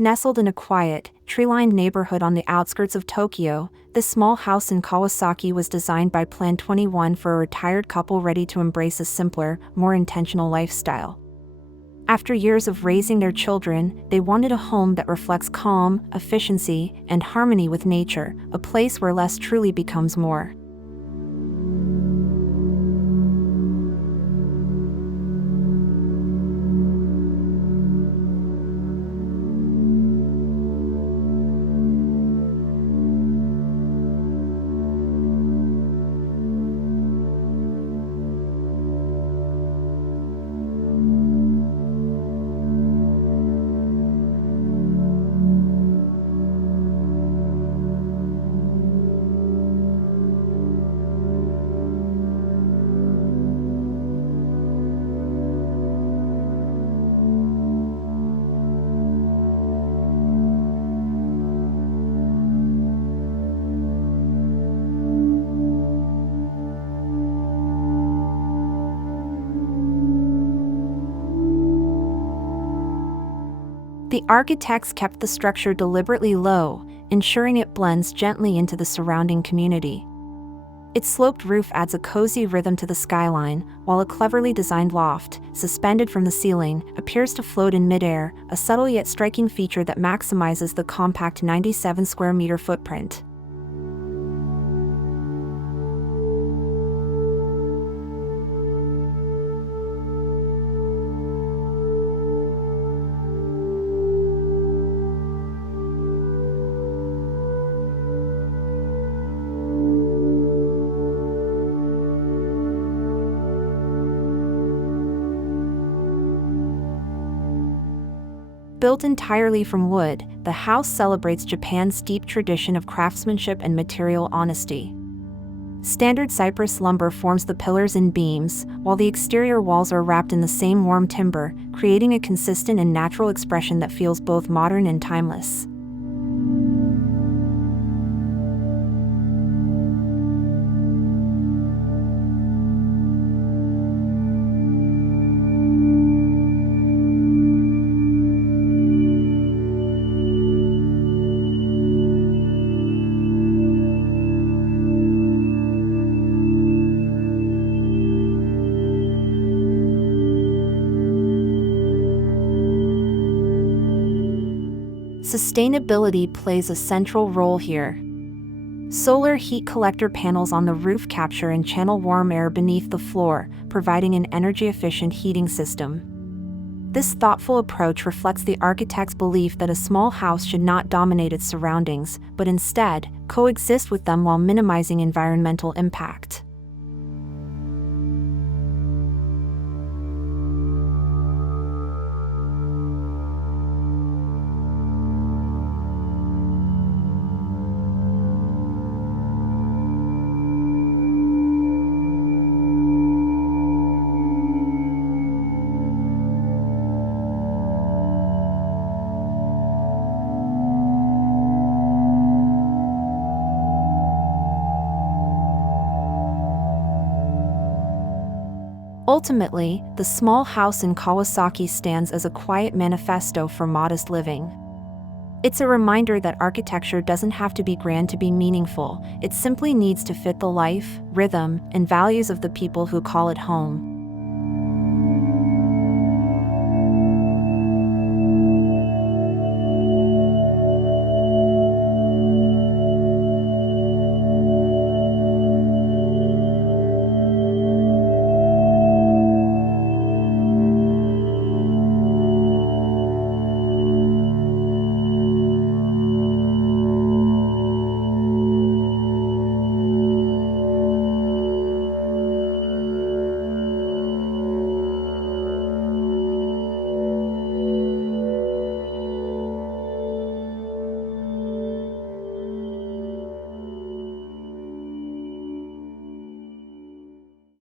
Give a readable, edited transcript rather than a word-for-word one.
Nestled in a quiet, tree-lined neighborhood on the outskirts of Tokyo, this small house in Kawasaki was designed by Plan 21 for a retired couple ready to embrace a simpler, more intentional lifestyle. After years of raising their children, they wanted a home that reflects calm, efficiency, and harmony with nature, a place where less truly becomes more. The architects kept the structure deliberately low, ensuring it blends gently into the surrounding community. Its sloped roof adds a cozy rhythm to the skyline, while a cleverly designed loft, suspended from the ceiling, appears to float in midair, a subtle yet striking feature that maximizes the compact 97 square meter footprint. Built entirely from wood, the house celebrates Japan's deep tradition of craftsmanship and material honesty. Standard cypress lumber forms the pillars and beams, while the exterior walls are wrapped in the same warm timber, creating a consistent and natural expression that feels both modern and timeless. Sustainability plays a central role here. Solar heat collector panels on the roof capture and channel warm air beneath the floor, providing an energy-efficient heating system. This thoughtful approach reflects the architect's belief that a small house should not dominate its surroundings, but instead, coexist with them while minimizing environmental impact. Ultimately, the small house in Kawasaki stands as a quiet manifesto for modest living. It's a reminder that architecture doesn't have to be grand to be meaningful, it simply needs to fit the life, rhythm, and values of the people who call it home.